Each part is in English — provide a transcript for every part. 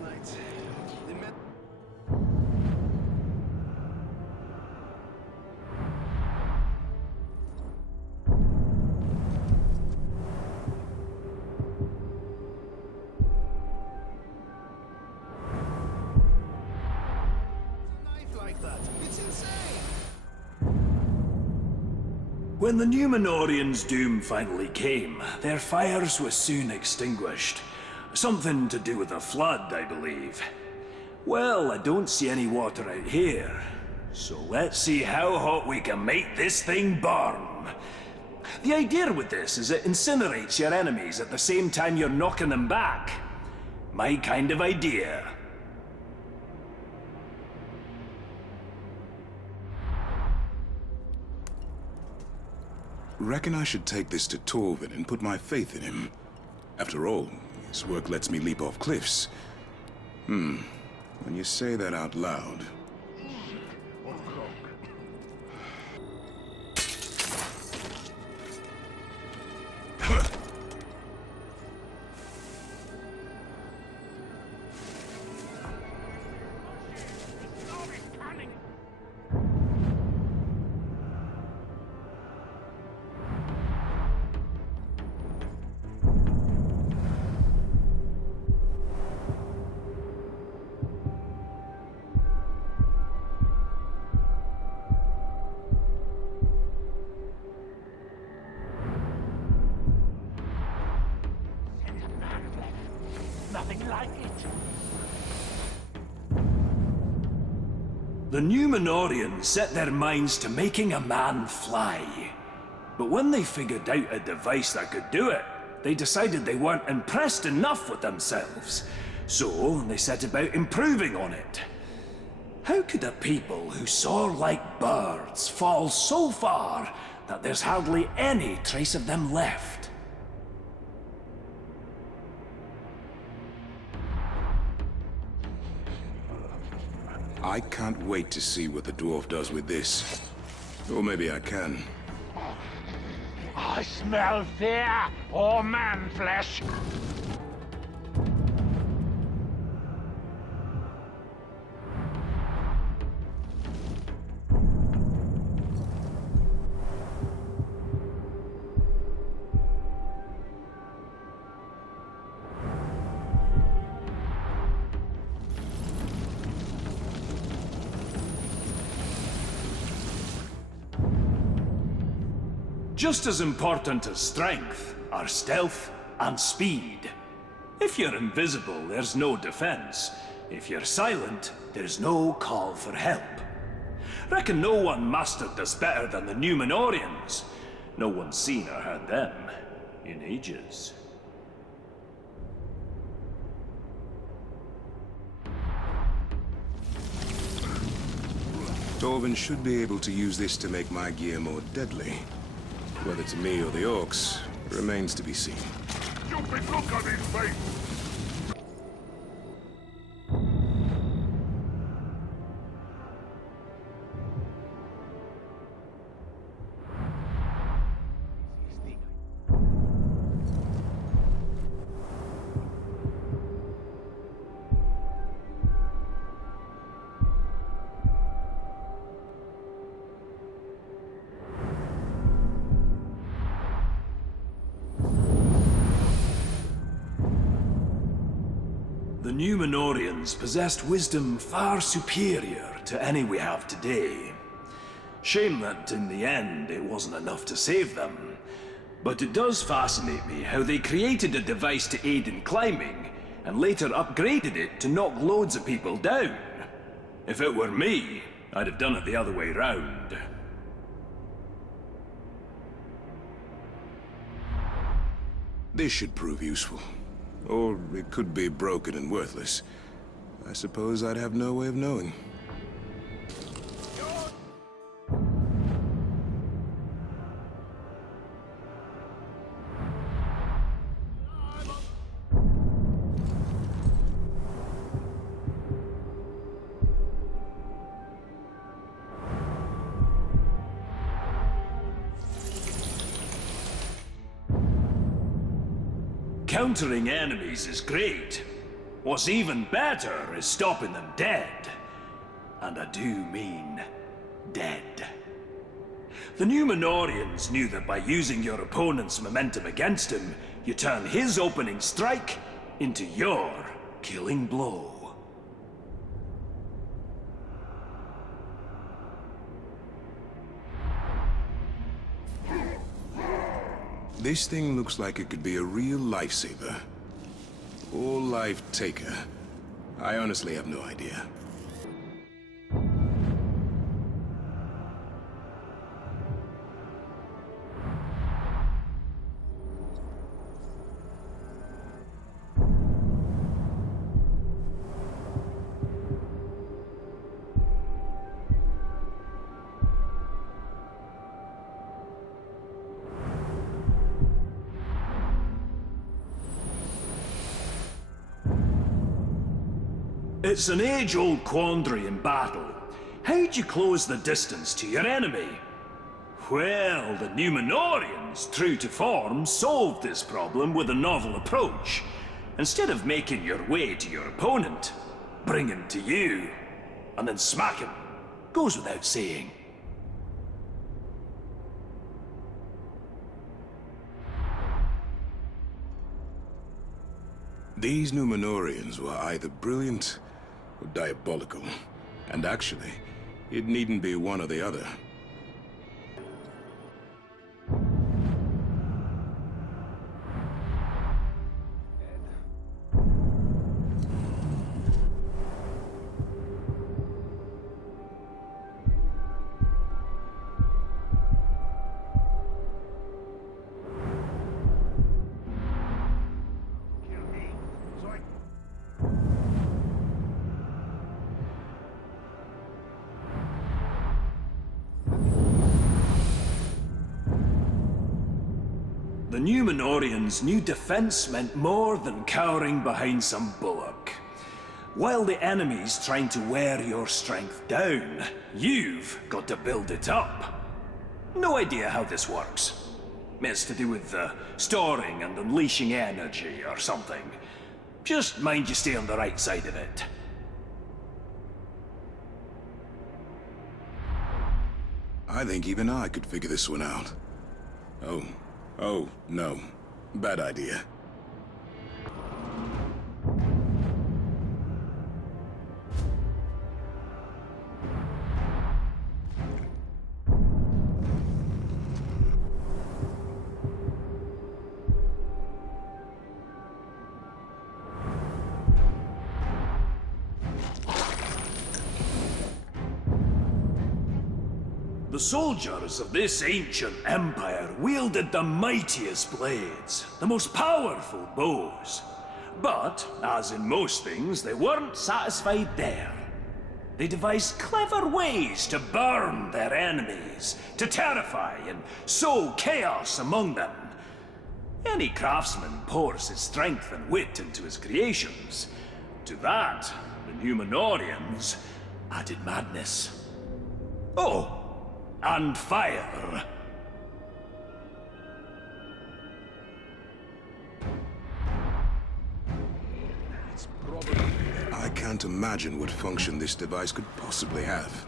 last night. They met... like that. It's insane! When the Numenorians' doom finally came, their fires were soon extinguished. Something to do with a flood, I believe. Well, I don't see any water out here. So let's see how hot we can make this thing burn. The idea with this is it incinerates your enemies at the same time you're knocking them back. My kind of idea. Reckon I should take this to Torvin and put my faith in him. After all, his work lets me leap off cliffs. When you say that out loud... Nothing like it. The Numenorians set their minds to making a man fly. But when they figured out a device that could do it, they decided they weren't impressed enough with themselves. So they set about improving on it. How could a people who soar like birds fall so far that there's hardly any trace of them left? I can't wait to see what the dwarf does with this. Or maybe I can. I smell fear or man flesh. Just as important as strength are stealth and speed. If you're invisible, there's no defense. If you're silent, there's no call for help. Reckon no one mastered this better than the Numenorians. No one's seen or heard them in ages. Torvin should be able to use this to make my gear more deadly. Whether to me or the orcs remains to be seen. Stupid look on his face! The Numenorians possessed wisdom far superior to any we have today. Shame that, in the end, it wasn't enough to save them. But it does fascinate me how they created a device to aid in climbing, and later upgraded it to knock loads of people down. If it were me, I'd have done it the other way round. This should prove useful. Or it could be broken and worthless. I suppose I'd have no way of knowing. Countering enemies is great, What's even better is stopping them dead. And I do mean dead. The Numenorians knew that by using your opponent's momentum against him, you turn his opening strike into your killing blow. This thing looks like it could be a real lifesaver. Or life taker. I honestly have no idea. It's an age-old quandary in battle. How'd you close the distance to your enemy? Well, the Numenorians, true to form, solved this problem with a novel approach. Instead of making your way to your opponent, bring him to you, and then smack him. Goes without saying. These Numenorians were either brilliant or diabolical. And actually, it needn't be one or the other. The Numenorians knew defense meant more than cowering behind some bulwark. While the enemy's trying to wear your strength down, you've got to build it up. No idea how this works. It's to do with storing and unleashing energy or something. Just mind you stay on the right side of it. I think even I could figure this one out. Oh, no. Bad idea. The soldiers of this ancient empire wielded the mightiest blades, the most powerful bows. But, as in most things, they weren't satisfied there. They devised clever ways to burn their enemies, to terrify and sow chaos among them. Any craftsman pours his strength and wit into his creations. To that, the Numenorians added madness. Oh! And fire. I can't imagine what function this device could possibly have.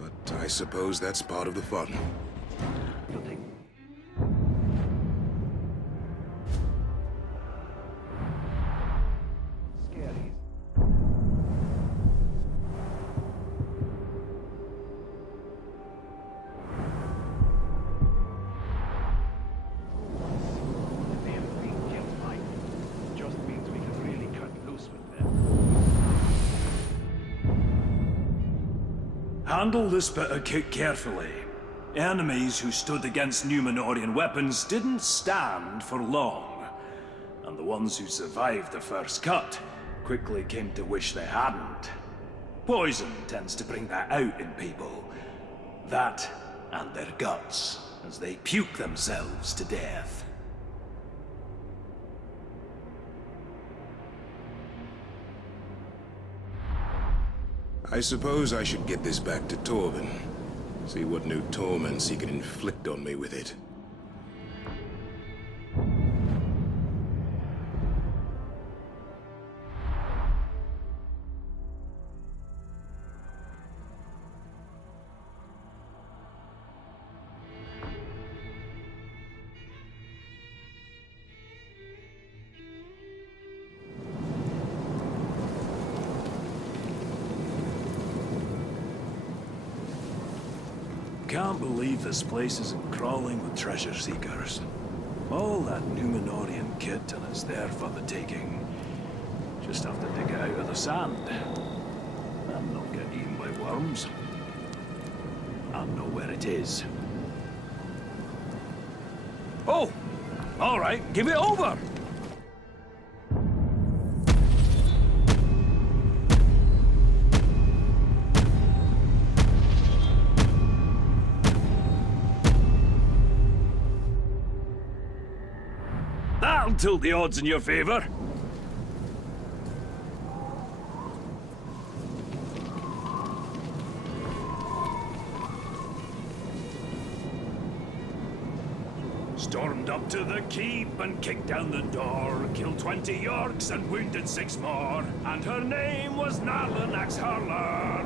But I suppose that's part of the fun. Handle this bit of kit carefully. Enemies who stood against Numenorian weapons didn't stand for long. And the ones who survived the first cut quickly came to wish they hadn't. Poison tends to bring that out in people. That and their guts, as they puke themselves to death. I suppose I should get this back to Torvin. See what new torments he can inflict on me with it. can't believe this place isn't crawling with treasure seekers. All that Numenorian kit and it's there for the taking. Just have to dig it out of the sand. I'm not getting eaten by worms. I know where it is. Oh! Alright, give it over! That'll tilt the odds in your favor. Stormed up to the keep and kicked down the door, killed 20 Yorks and wounded 6 more, and her name was Narlan Axe Hurler.